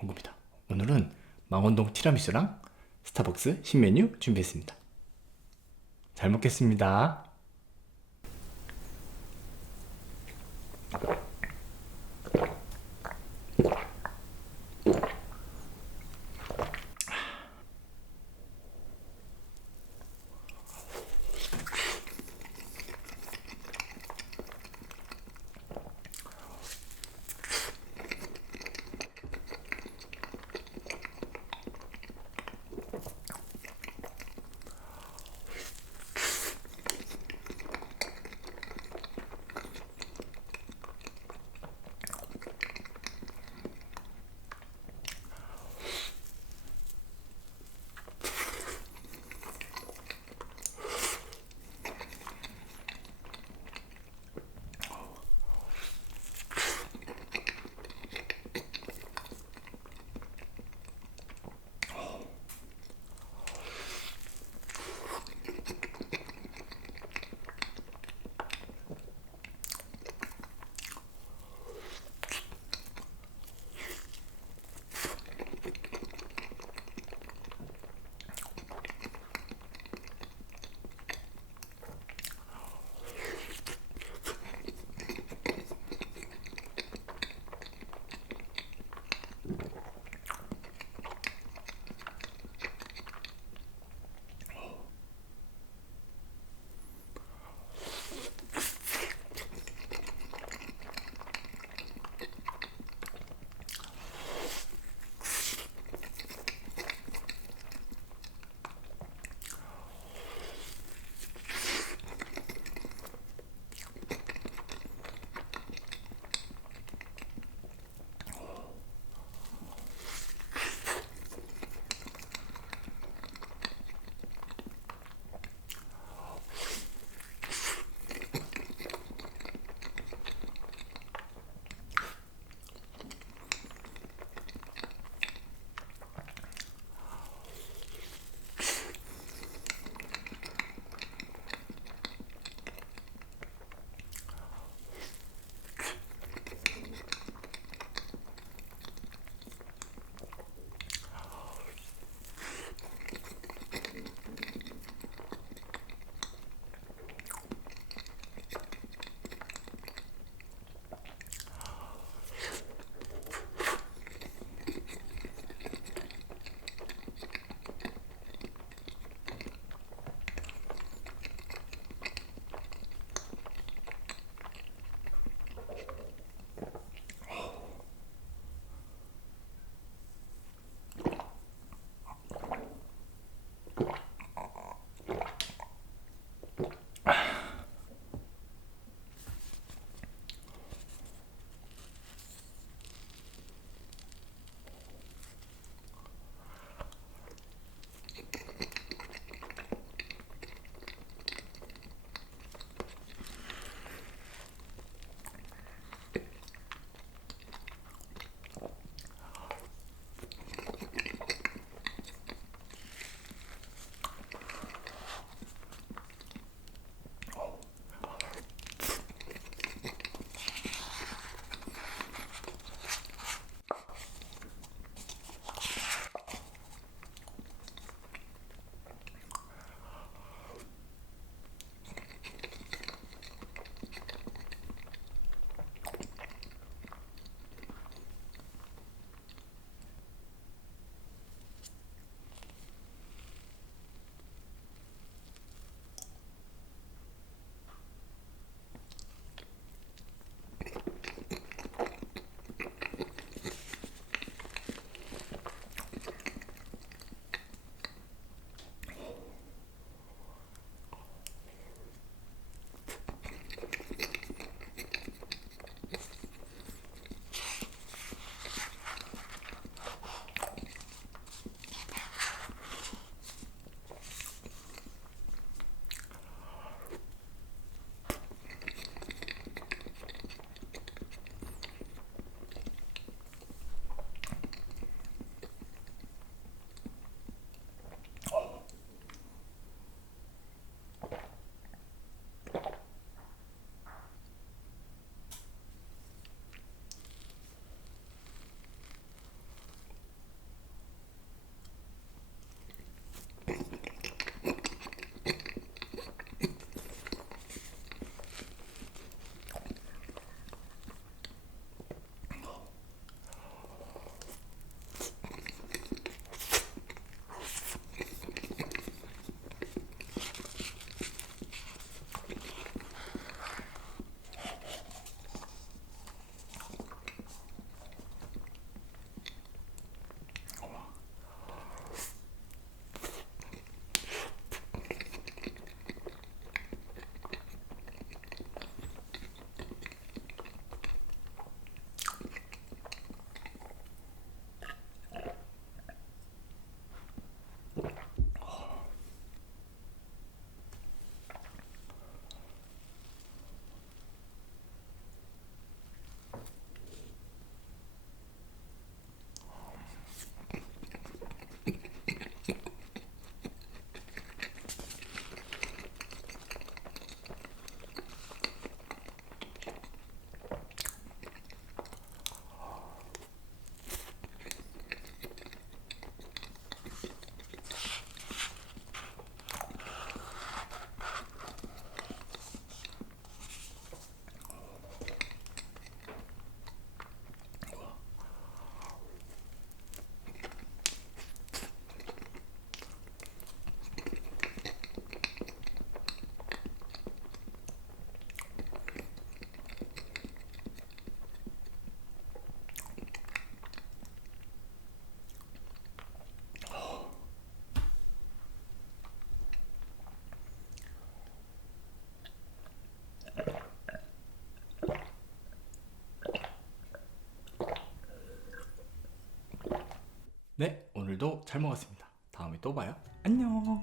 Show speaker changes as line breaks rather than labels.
온 겁니다. 오늘은 망원동 티라미수랑 스타벅스 신메뉴 준비했습니다. 잘 먹겠습니다.
네, 오늘도 잘 먹었습니다. 다음에 또 봐요.
안녕.